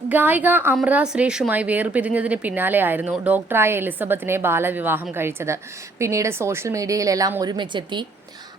ഗായിക അമൃത സുരേഷുമായി വേർപിരിഞ്ഞതിന് പിന്നാലെയായിരുന്നു ഡോക്ടറായ എലിസബത്തിനെ ബാലവിവാഹം കഴിച്ചത്. പിന്നീട് സോഷ്യൽ മീഡിയയിലെല്ലാം ഒരുമിച്ചെത്തി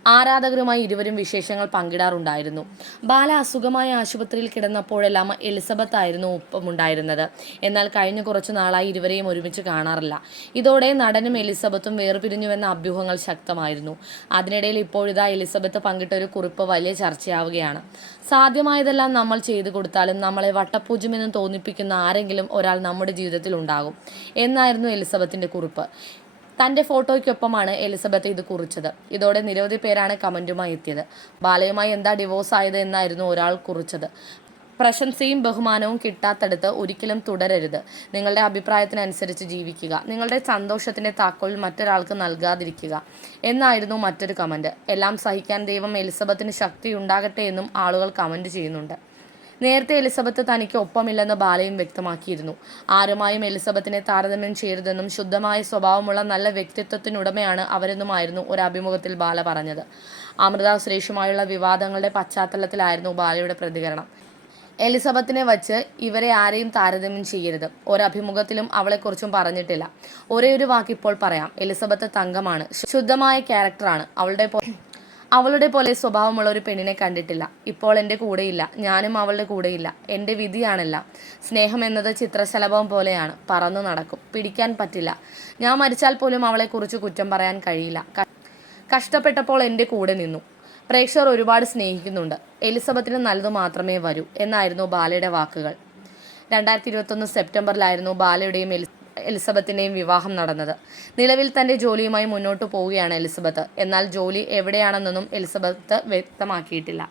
ആരാധകരുമായി ഇരുവരും വിശേഷങ്ങൾ പങ്കിടാറുണ്ടായിരുന്നു. ബാല അസുഖമായ ആശുപത്രിയിൽ കിടന്നപ്പോഴെല്ലാം എലിസബത്ത് ആയിരുന്നു ഒപ്പമുണ്ടായിരുന്നത്. എന്നാൽ കഴിഞ്ഞ കുറച്ചു നാളായി ഇരുവരെയും ഒരുമിച്ച് കാണാറില്ല. ഇതോടെ നടനും എലിസബത്തും വേർപിരിഞ്ഞുവെന്ന അഭ്യൂഹങ്ങൾ ശക്തമായിരുന്നു. അതിനിടയിൽ ഇപ്പോഴിതാ എലിസബത്ത് പങ്കിട്ട ഒരു കുറിപ്പ് വലിയ ചർച്ചയാവുകയാണ്. സാധ്യമായതെല്ലാം നമ്മൾ ചെയ്തു കൊടുത്താലും നമ്മളെ വട്ടപൂജ്യമെന്ന് തോന്നിപ്പിക്കുന്ന ആരെങ്കിലും ഒരാൾ നമ്മുടെ ജീവിതത്തിൽ ഉണ്ടാകും. എന്നായിരുന്നു എലിസബത്തിന്റെ കുറിപ്പ്. തന്റെ ഫോട്ടോയ്ക്കൊപ്പമാണ് എലിസബത്ത് ഇത് കുറിച്ചത്. ഇതോടെ നിരവധി പേരാണ് കമന്റുമായി എത്തിയത്. ബാലയുമായി എന്താ ഡിവോഴ്സ് ആയത് എന്നായിരുന്നു ഒരാൾ കുറിച്ചത്. പ്രശംസയും ബഹുമാനവും കിട്ടാത്തടുത്ത് ഒരിക്കലും തുടരരുത്. നിങ്ങളുടെ അഭിപ്രായത്തിനനുസരിച്ച് ജീവിക്കുക. നിങ്ങളുടെ സന്തോഷത്തിന്റെ താക്കോൽ മറ്റൊരാൾക്ക് നൽകാതിരിക്കുക. എന്നായിരുന്നു മറ്റൊരു കമന്റ്. എല്ലാം സഹിക്കാൻ ദൈവം എലിസബത്തിന് ശക്തി ഉണ്ടാകട്ടെ എന്നും ആളുകൾ കമന്റ് ചെയ്യുന്നുണ്ട്. നേരത്തെ എലിസബത്ത് തനിക്ക് ഒപ്പമില്ലെന്ന് ബാലയും വ്യക്തമാക്കിയിരുന്നു. ആരുമായും എലിസബത്തിനെ താരതമ്യം ചെയ്യരുതെന്നും ശുദ്ധമായ സ്വഭാവമുള്ള നല്ല വ്യക്തിത്വത്തിനുടമയാണ് അവരെന്നുമായിരുന്നു ഒരു അഭിമുഖത്തിൽ ബാല പറഞ്ഞത്. അമൃത സുരേഷുമായുള്ള വിവാദങ്ങളുടെ പശ്ചാത്തലത്തിലായിരുന്നു ബാലയുടെ പ്രതികരണം. എലിസബത്തിനെ വച്ച് ഇവരെ ആരെയും താരതമ്യം ചെയ്യരുത്. ഒരഭിമുഖത്തിലും അവളെക്കുറിച്ചും പറഞ്ഞിട്ടില്ല. ഒരേ ഒരു വാക്കിപ്പോൾ പറയാം. എലിസബത്ത് തങ്കമാണ്. ശുദ്ധമായ ക്യാരക്ടറാണ്. അവളുടെ അവളുടെ പോലെ സ്വഭാവമുള്ള ഒരു പെണ്ണിനെ കണ്ടിട്ടില്ല. ഇപ്പോൾ എന്റെ കൂടെയില്ല. ഞാനും അവളുടെ കൂടെയില്ല. എന്റെ വിധിയാണല്ല. സ്നേഹം എന്നത് ചിത്രശലഭം പോലെയാണ്. പറന്നു നടക്കും. പിടിക്കാൻ പറ്റില്ല. ഞാൻ മരിച്ചാൽ പോലും അവളെക്കുറിച്ച് കുറ്റം പറയാൻ കഴിയില്ല. കഷ്ടപ്പെട്ടപ്പോൾ എന്റെ കൂടെ നിന്നു. പ്രേക്ഷകർ ഒരുപാട് സ്നേഹിക്കുന്നുണ്ട്. എലിസബത്തിന് നല്ലത് മാത്രമേ വരൂ. എന്നായിരുന്നു ബാലയുടെ വാക്കുകൾ. രണ്ടായിരത്തി ഇരുപത്തൊന്ന് സെപ്റ്റംബറിലായിരുന്നു ബാലയുടെയും എലി എലിസബത്തിന്റെയും വിവാഹം നടന്നത്. നിലവിൽ തന്റെ ജോലിയുമായി മുന്നോട്ട് പോവുകയാണ് എലിസബത്ത്. എന്നാൽ ജോലി എവിടെയാണെന്നൊന്നും എലിസബത്ത് വ്യക്തമാക്കിയിട്ടില്ല.